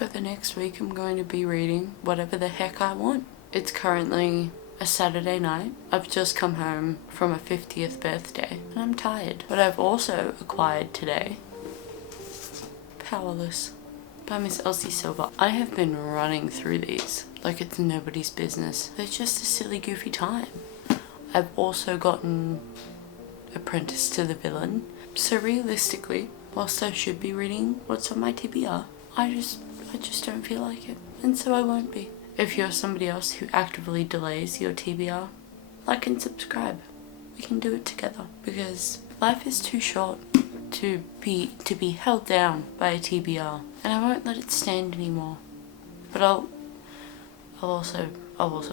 For the next week I'm going to be reading whatever the heck I want. It's currently a Saturday night. I've just come home from a 50th birthday and I'm tired. But I've also acquired today Powerless by Miss Elsie Silver. I have been running through these like it's nobody's business. They're just a silly goofy time. I've also gotten Apprentice to the Villain. So realistically, whilst I should be reading what's on my TBR, I just don't feel like it, and so I won't be. If you're somebody else who actively delays your TBR, like and subscribe. We can do it together, because life is too short to be held down by a TBR, and I won't let it stand anymore. But I'll also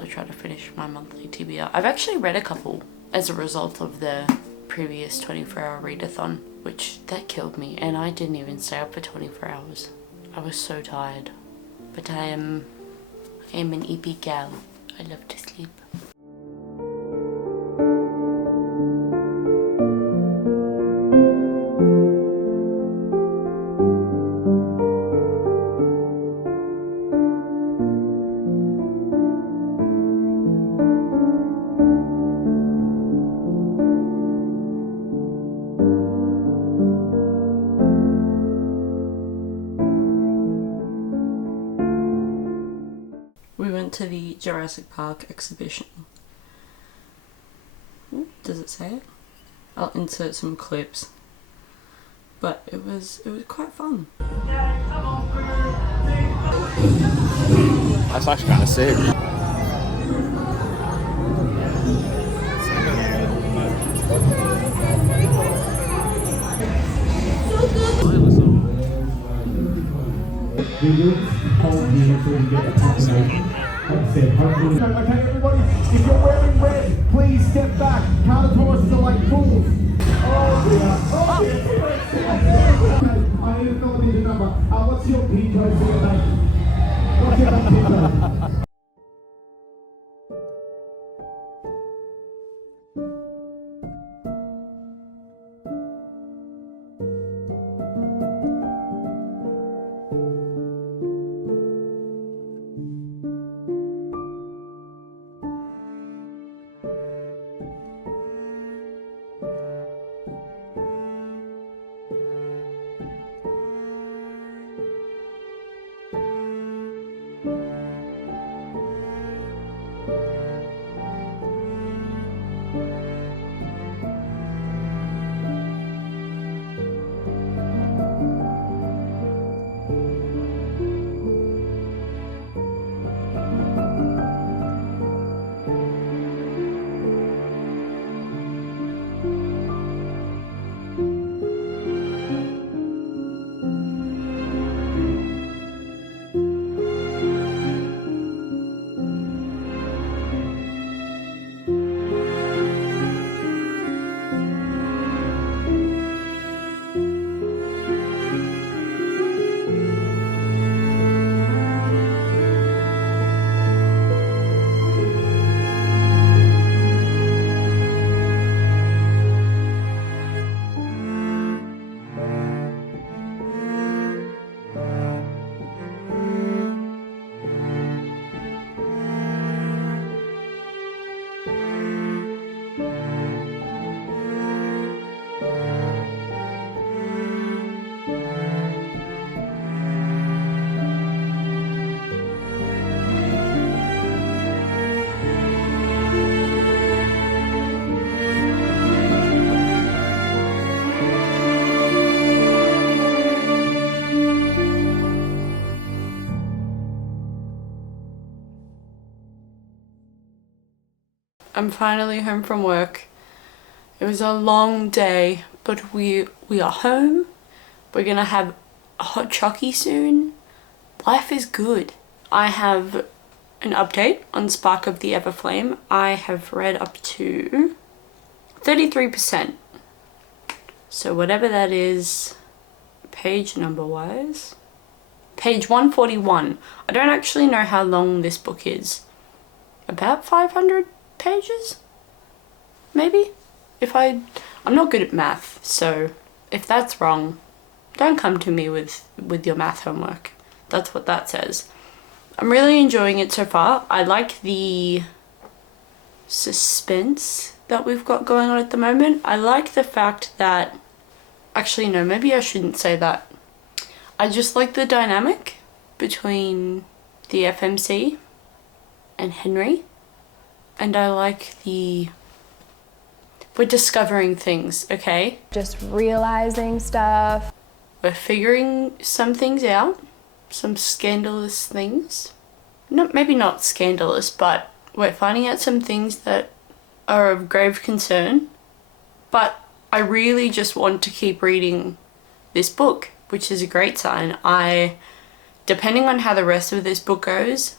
try to finish my monthly TBR. I've actually read a couple as a result of the previous 24-hour readathon, which that killed me, and I didn't even stay up for 24 hours. I was so tired. But I am an EP gal. I love to sleep. We went to the Jurassic Park exhibition. Does it say it? I'll insert some clips. But it was quite fun. That's actually kind of sick. Okay, everybody, if you're wearing red, please step back. Counter-tourists are like fools. Oh, dear. Oh, dear. Okay, I need to know the number. What's your P code for your name? What's your P code? I'm finally home from work. It was a long day, but we are home. We're gonna have a hot chockey soon. Life is good. I have an update on Spark of the Everflame. I have read up to 33%. So whatever that is, page number wise. Page 141. I don't actually know how long this book is. About 500 pages? Maybe? I'm not good at math, so if that's wrong, don't come to me with your math homework. That's what that says. I'm really enjoying it so far. I like the suspense that we've got going on at the moment. I like the fact that, actually no, maybe I shouldn't say that. I just like the dynamic between the FMC and Henry, and I like we're discovering things, okay? Just realizing stuff. We're figuring some things out, some scandalous things. Maybe not scandalous, but we're finding out some things that are of grave concern. But I really just want to keep reading this book, which is a great sign. Depending on how the rest of this book goes,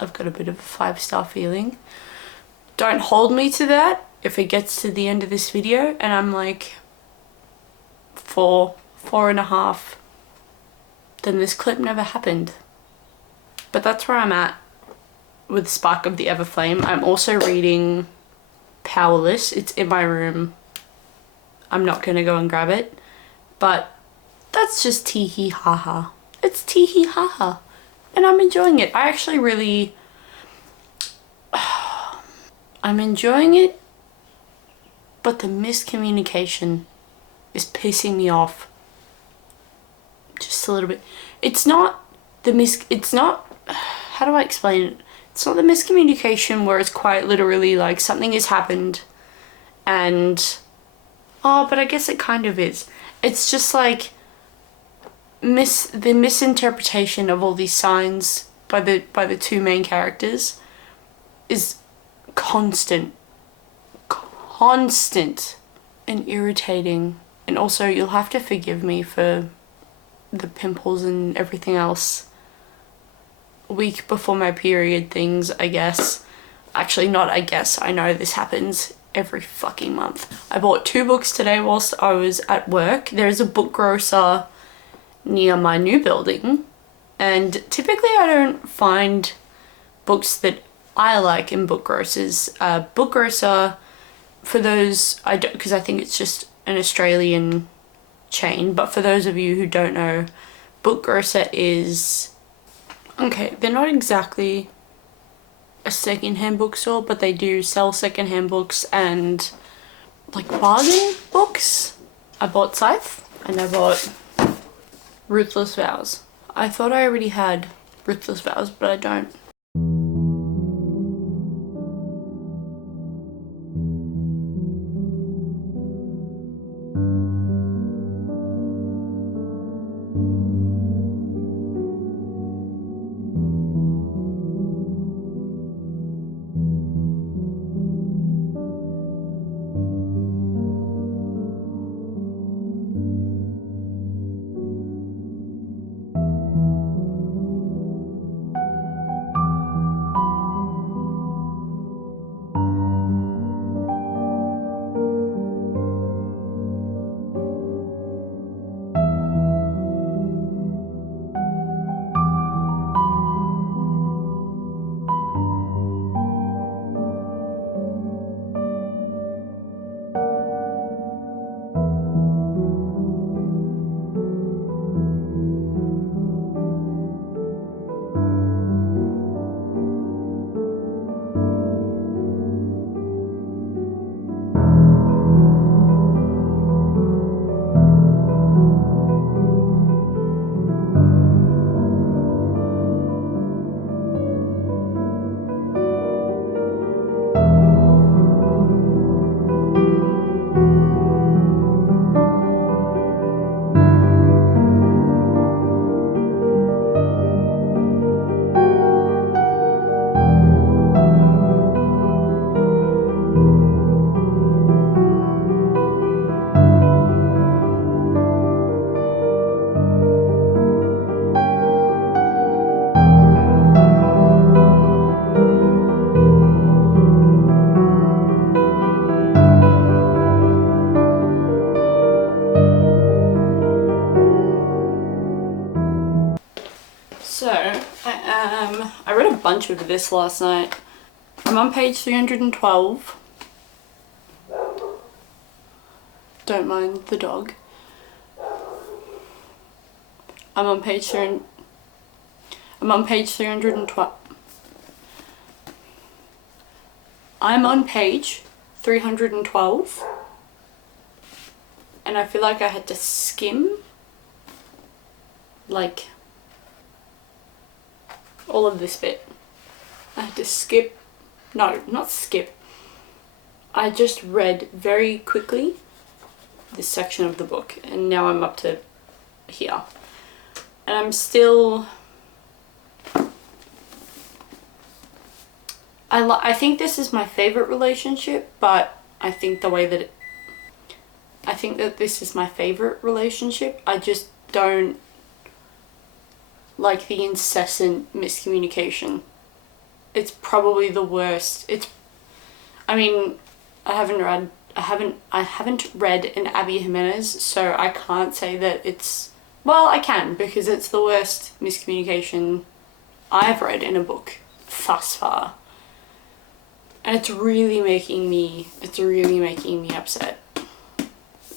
I've got a bit of a 5-star feeling. Don't hold me to that if it gets to the end of this video and I'm like 4.5, then this clip never happened. But that's where I'm at with Spark of the Everflame. I'm also reading Powerless. It's in my room. I'm not gonna go and grab it, but that's just tee hee ha ha. It's tee hee ha ha, and I'm enjoying it. I actually really, I'm enjoying it, but the miscommunication is pissing me off just a little bit. It's not, how do I explain it? It's not the miscommunication where it's quite literally like something has happened and, oh, but I guess it kind of is. It's just like the misinterpretation of all these signs by the two main characters is constant and irritating. And also, you'll have to forgive me for the pimples and everything else. A week before my period things, I guess. Actually, not I guess. I know this happens every fucking month. I bought 2 books today whilst I was at work. There's a book grocer near my new building, and typically I don't find books that I like in book grocers. Book grocer, for those, because I think it's just an Australian chain, but for those of you who don't know, book grocer is, okay, they're not exactly a second-hand bookstore, but they do sell second-hand books and like bargain books. I bought Scythe and I bought Ruthless Vows. I thought I already had Ruthless Vows, but I don't. I read a bunch of this last night. I'm on page 312. Don't mind the dog. I'm on page I'm on page 312. I'm on page 312. And I feel like I had to skim like all of this bit. I had to skip, no, not skip. I just read very quickly this section of the book, and now I'm up to here. And I'm still, I think this is my favorite relationship, but I think the way that I think that this is my favorite relationship. I just don't like the incessant miscommunication. It's probably the worst. I mean, I haven't read an Abby Jimenez, so I can't say that it's, well, I can, because it's the worst miscommunication I've read in a book thus far. And it's really making me upset.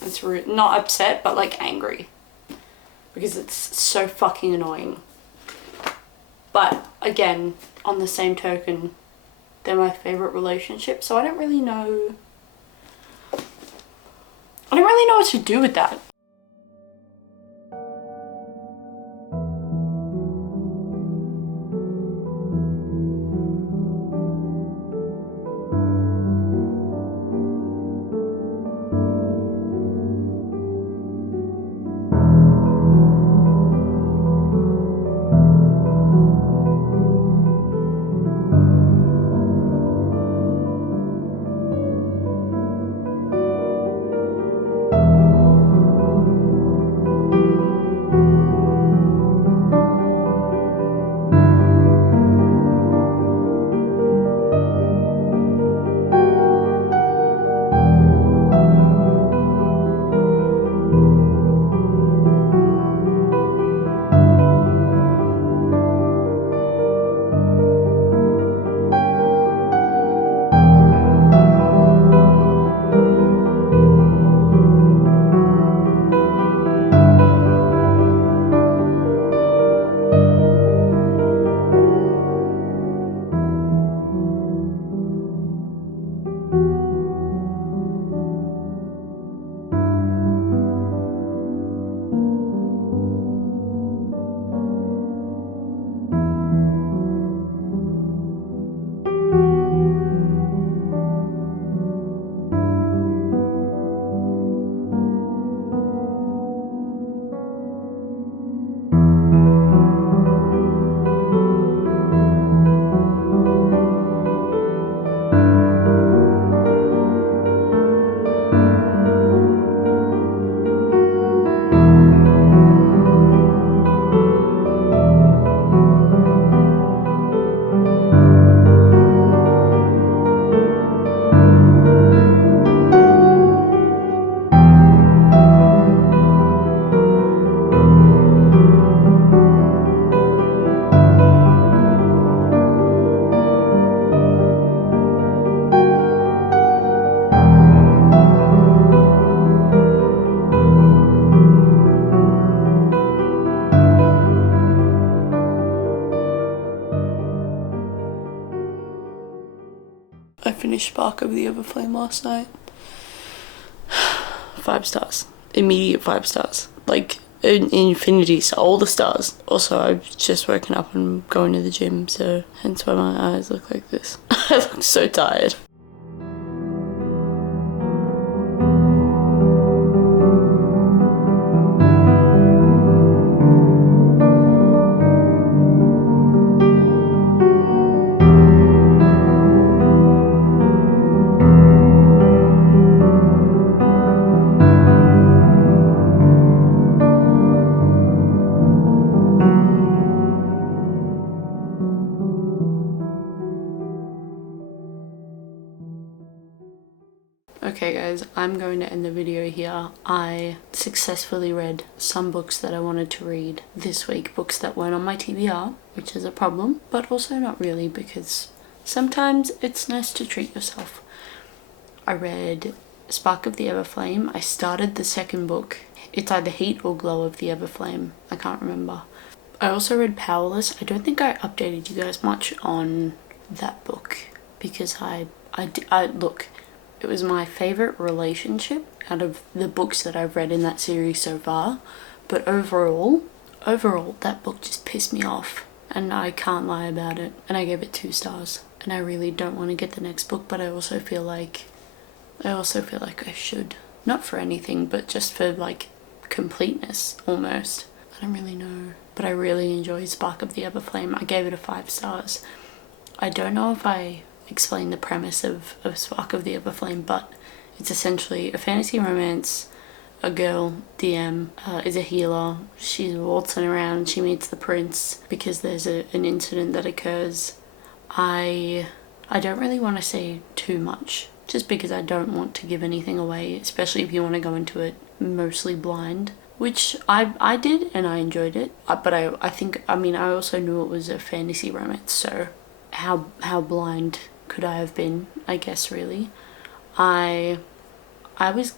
It's not upset, but like angry, because it's so fucking annoying. But again, on the same token, they're my favorite relationship, so I don't really know what to do with that. I finished Spark of the Everflame last night. 5 stars. Immediate 5 stars. Like, infinity, so all the stars. Also, I've just woken up and going to the gym, so hence why my eyes look like this. I look so tired. Okay guys, I'm going to end the video here. I successfully read some books that I wanted to read this week, books that weren't on my TBR, which is a problem, but also not really, because sometimes it's nice to treat yourself. I read Spark of the Everflame. I started the second book. It's either Heat or Glow of the Everflame. I can't remember. I also read Powerless. I don't think I updated you guys much on that book because I look, it was my favorite relationship out of the books that I've read in that series so far, but overall that book just pissed me off, and I can't lie about it, and I gave it 2 stars. And I really don't want to get the next book, but I also feel like I should, not for anything, but just for like completeness almost. I don't really know, but I really enjoyed Spark of the Everflame. I gave it a 5 stars. I don't know if I explained the premise of Spark of the Everflame, but it's essentially a fantasy romance. A girl, DM, is a healer. She's waltzing around, she meets the prince because there's an incident that occurs. I don't really want to say too much, just because I don't want to give anything away, especially if you want to go into it mostly blind, which I did, and I enjoyed it. But I mean, I also knew it was a fantasy romance, so how blind could I have been, I guess, really. I was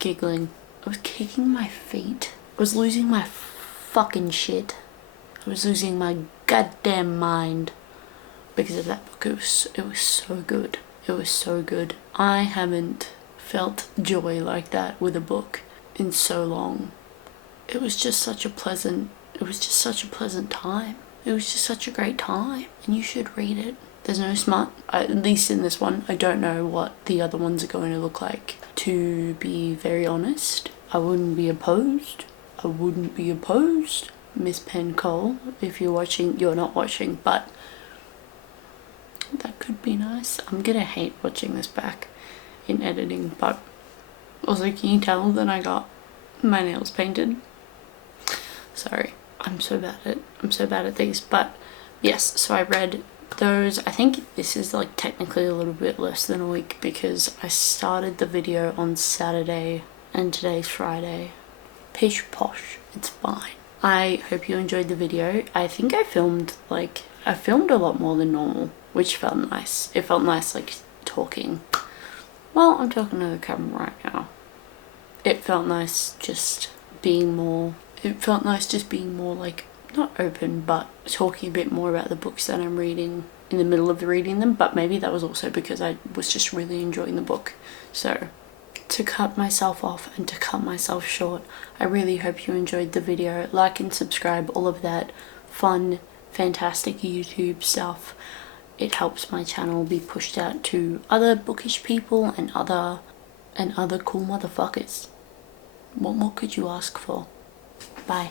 giggling. I was kicking my feet. I was losing my fucking shit. I was losing my goddamn mind because of that book. It was so good. It was so good. I haven't felt joy like that with a book in so long. It was just such a pleasant time. It was just such a great time, and you should read it. There's no smut, at least in this one. I don't know what the other ones are going to look like. To be very honest, I wouldn't be opposed. Miss Penn Cole, if you're watching, you're not watching, but that could be nice. I'm gonna hate watching this back in editing, but also, can you tell that I got my nails painted? Sorry, I'm so bad at these, but yes, so I read those. I think this is like technically a little bit less than a week because I started the video on Saturday and today's Friday. Pish posh, it's fine. I hope you enjoyed the video. I think I filmed a lot more than normal, which felt nice. It felt nice like talking. Well, I'm talking to the camera right now. It felt nice just being more like, not open, but talking a bit more about the books that I'm reading in the middle of reading them. But maybe that was also because I was just really enjoying the book. So to cut myself off and to cut myself short, I really hope you enjoyed the video. Like and subscribe, all of that fun, fantastic YouTube stuff. It helps my channel be pushed out to other bookish people and other cool motherfuckers. What more could you ask for? Bye.